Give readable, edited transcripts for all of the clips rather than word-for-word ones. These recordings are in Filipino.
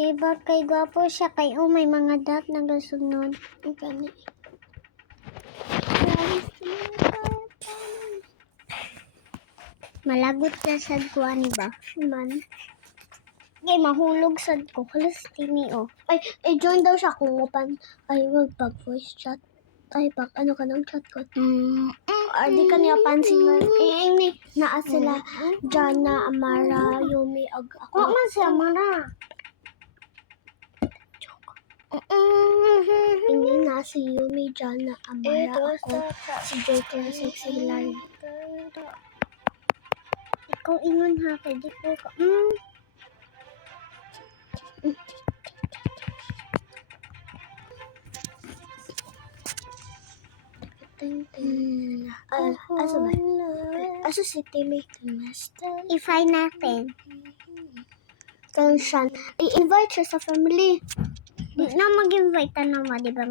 Diba kay gwapo siya kay may mga dot nagasunod. Gani. Malagot na sad ko ani ba? Man. Kay mahulog sad ko. Halos tini Ay, join daw siya kung upan. Ay, wag voice chat. Ay, ano ka ng chat ko? Di ka niya pansin man. Ni naa sila. Jana, Amara, Yumi, ako. Man si Amara. Ini na si Yumi, Jana, Amara, ako. Si Jake, si Hilary. Ikaw ingon ha, kay di ko ka. Aso ba? Aso si Timmy. I-find natin. Kaya siya. I-invite siya sa family. Di na mag-invite na mo, di ba?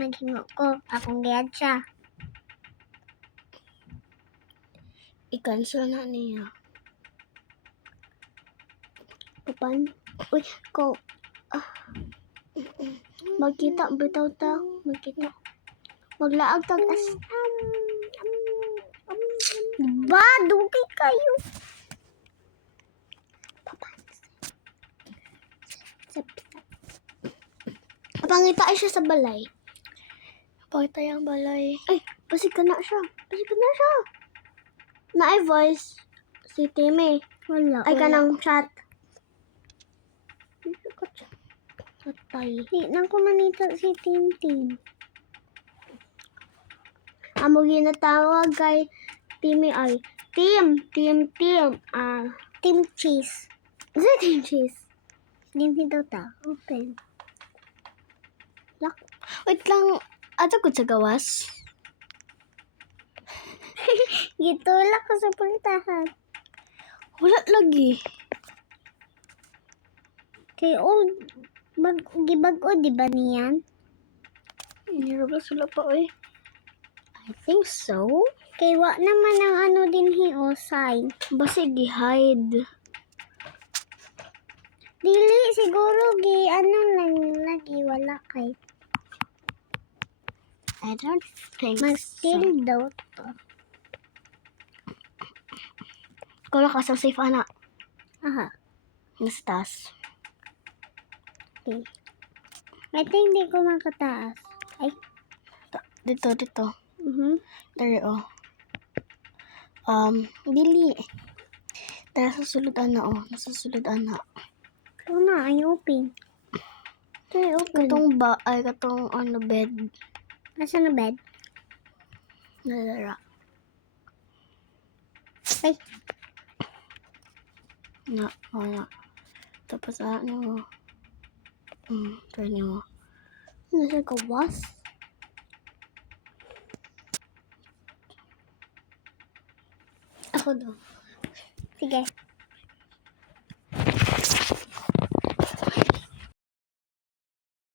Maghingo ko. Akong gayad siya. I-cancel na niya. Papan? Uy, ko. Magkita, bitaw ta. Magkita. Maglaag tag ba? Dugay kayo. Pangita ay siya sa balay. Pangita yung balay. Ay, pasig ka na siya. Na ay voice. Si Timmy. Wala. Ay ka ng chat. Patay. Di na ko manita si Tintin. Amo ginatawag kay Timmy ay Team Cheese. Is it Team Cheese? Hindi daw ta. Open. Lock. Wait lang. Ato ko sa gawas. Gitulak ko sa pultahan. Wala lagi. Kay gibag-o di ba niyan? Hindi ba sila pa I think so. Kay wa naman ang ano din sign. Basta gi-hide. Dili siguro ano lang lagi wala kay. I don't think still daw to. Kala ka sa safe ana. Aha. Nastas. Okay. I think di ko makataas. Ay. Dito. Dari dili. Tara sa sulod ana Nasa sulod ana. Ito na, ay open. Okay, open. Katong bed. Nasa na bed? Nalara. Ay. Wala. Tapos try niyo. Nasa gawas? Ako daw. Sige.